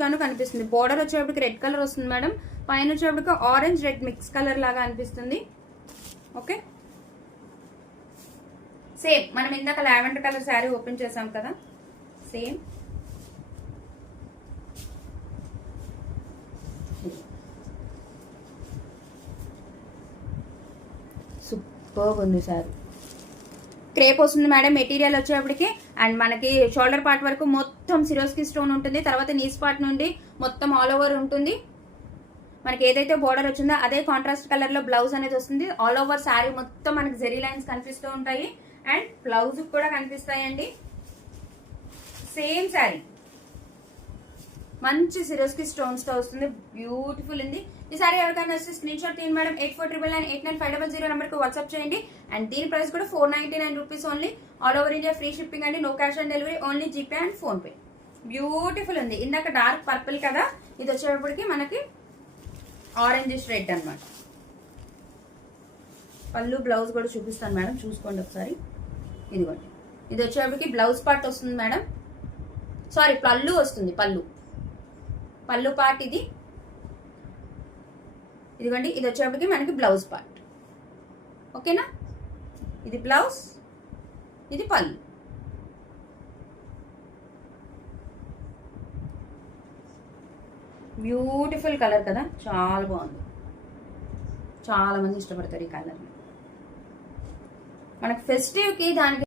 గాను కనిపిస్తుంది. బోర్డర్ వచ్చేటప్పటికి రెడ్ కలర్ వస్తుంది మేడం. పైన వచ్చేటప్పటికి ఆరెంజ్ రెడ్ మిక్స్ కలర్ లాగా అనిపిస్తుంది. ఓకే, సేమ్ మనం ఇందాక లావెండర్ కలర్ శారీ ఓపెన్ చేసాం కదా, సేమ్ సూపర్ ఉంది శారీ. క్రేప్ వస్తుంది మేడం మెటీరియల్ వచ్చేప్పటికి. అండ్ మనకి షోల్డర్ పార్ట్ వరకు మొత్తం సిరోస్కి స్టోన్ ఉంటుంది. తర్వాత నీస్ పార్ట్ నుండి మొత్తం ఆల్ ఓవర్ ఉంటుంది. మనకి ఏదైతే బోర్డర్ వచ్చిందో అదే కాంట్రాస్ట్ కలర్ లో బ్లౌజ్ అనేది వస్తుంది. ఆల్ ఓవర్ శారీ మొత్తం మనకి జెరీ లైన్స్ కనిపిస్తూ ఉంటాయి. అండ్ బ్లౌజ్ కూడా కనిపిస్తాయండి. సేమ్ శారీ మంచి సిరోస్కి స్టోన్స్ తో వస్తుంది. బ్యూటిఫుల్ ఉంది ఈ సారీ. ఎవరికైనా వస్తే స్క్రీన్ షాట్ తీయండి మేడం. 8499989500 నెంబర్ కి వాట్సాప్ చేయండి. అండ్ దీని ప్రైస్ కూడా 499 rupees only. All over India free shipping అండి. No cash on delivery, only GPay and PhonePe. Beautiful ఉంది. ఇందాక డార్క్ పర్పుల్ కదా, ఇది వచ్చేటప్పటికి మనకి ఆరెంజ్ రెడ్ అనమాట. పళ్ళు బ్లౌజ్ కూడా చూపిస్తాను మేడం, చూసుకోండి ఒకసారి. ఇదిగోండి, ఇది వచ్చేటప్పటికి బ్లౌజ్ పార్ట్ వస్తుంది మేడం. సారీ, పళ్ళు వస్తుంది. పళ్ళు పార్ట్ ఇది. ఇదిగోండి, ఇది వచ్చేప్పటికి మనకి బ్లౌజ్ పార్ట్. ఓకేనా, ఇది బ్లౌజ్, ఇది పళ్ళు. బ్యూటిఫుల్ కలర్ కదా, చాలా బాగుంది. చాలా మంది ఇష్టపడతారు ఈ కలర్. మనకి ఫెస్టివ్కి దానికి